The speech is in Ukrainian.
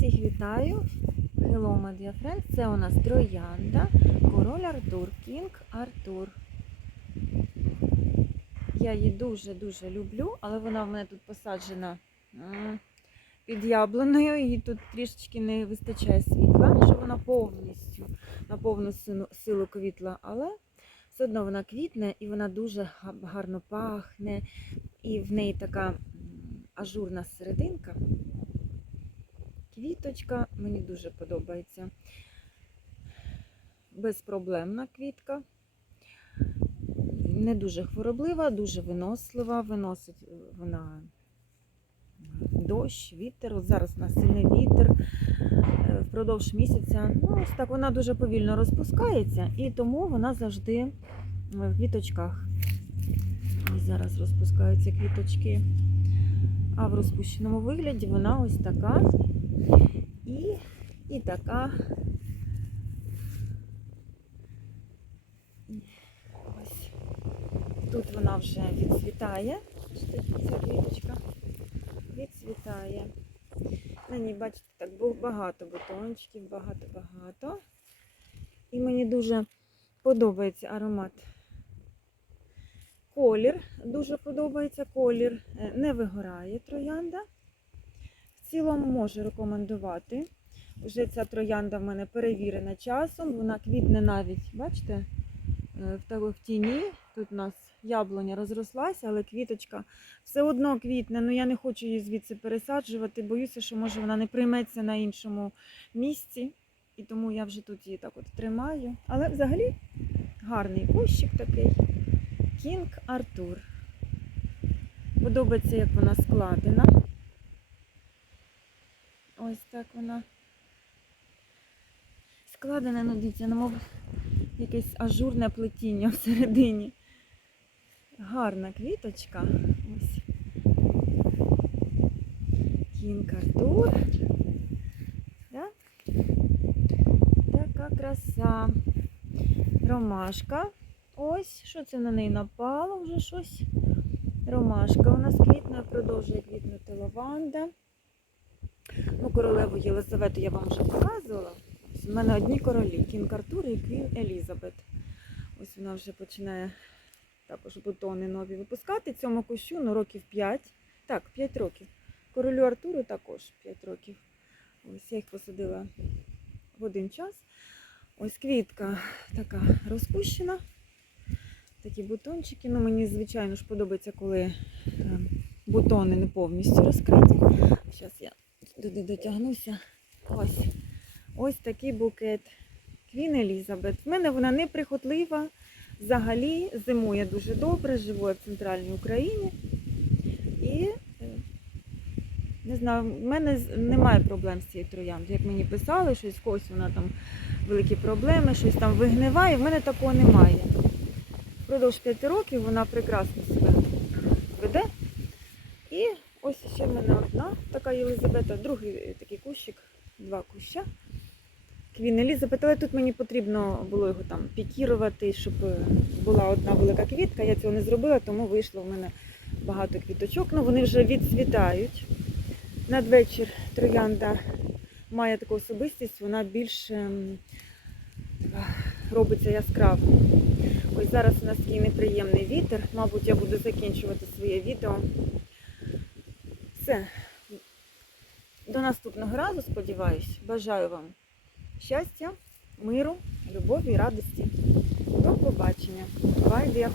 Всіх вітаю! Hello, my dear friends. Це у нас троянда, король Артур, Кінг Артур. Я її дуже-дуже люблю, але вона в мене тут посаджена під яблуною. Їй тут трішечки не вистачає світла, щоб вона повністю на повну силу квітла. Але все одно вона квітне і вона дуже гарно пахне. І в неї така ажурна серединка. Квіточка мені дуже подобається. Безпроблемна квітка. Не дуже хвороблива, дуже винослива. Виносить е, вона дощ, вітер. От зараз у нас сильний вітер е, впродовж місяця. Ну, ось так вона дуже повільно розпускається, і тому вона завжди е, в квіточках. Ось зараз розпускаються квіточки. А в розпущеному вигляді вона ось така і, і така. Ось. Тут вона вже відцвітає. Ця квіточка відцвітає. На ній, бачите, так було багато бутончиків, багато-багато. І мені дуже подобається аромат. Колір дуже подобається. Колір е, не вигорає троянда. Цілому можу рекомендувати. Вже ця троянда в мене перевірена часом. Вона квітне навіть, бачите, е, в тіні. Тут у нас яблуня розрослася, але квіточка все одно квітне. Ну я не хочу її звідси пересаджувати. Боюся, що може вона не прийметься на іншому місці. І тому я вже тут її так от тримаю. Але взагалі гарний кущик такий. Кінг Артур. Подобається, як вона складена. Ось так вона складена, ну дивіться, немов якесь ажурне плетіння всередині. Гарна квіточка. Ось. Кінг Артур. Да? Така краса. Ромашка. Ось, що це на неї напало вже щось. Ромашка у нас квітне, продовжує квітнути лаванда. Королеву Єлизавету я вам вже показувала. Ось у мене одні королі Кінг Артур і Квін Елізабет. Ось вона вже починає також бутони нові випускати. Цьому кущу ну, років 5. Так, 5 років. Королю Артуру також 5 років. Ось я їх посадила в один час. Ось квітка така розпущена. Такі бутончики. Ну, мені, звичайно ж, подобається, коли е, бутони не повністю розкриті. Зараз я туди дотягнуся. Ось. Ось такий букет. Квін Елізабет. В мене вона неприхотлива. Взагалі зимує дуже добре, живу в центральній Україні. І е, не знаю, в мене немає проблем з цією трояндою. Як мені писали, щось когось вона там великі проблеми, щось там вигниває. В мене такого немає. Впродовж 5 років вона прекрасно себе веде. І ось ще в мене одна така Єлизабета, другий такий кущик, два куща. Квін Елізабет, але тут мені потрібно було його там пікірувати, щоб була одна велика квітка. Я цього не зробила, тому вийшло в мене багато квіточок. Ну вони вже відцвітають. Надвечір троянда має таку особистість, вона більш ем, робиться яскраво. Ось зараз у нас такий неприємний вітер. Мабуть, я буду закінчувати своє відео. Все. До наступного разу, сподіваюсь, бажаю вам щастя, миру, любові і радості. До побачення. Bye, dear.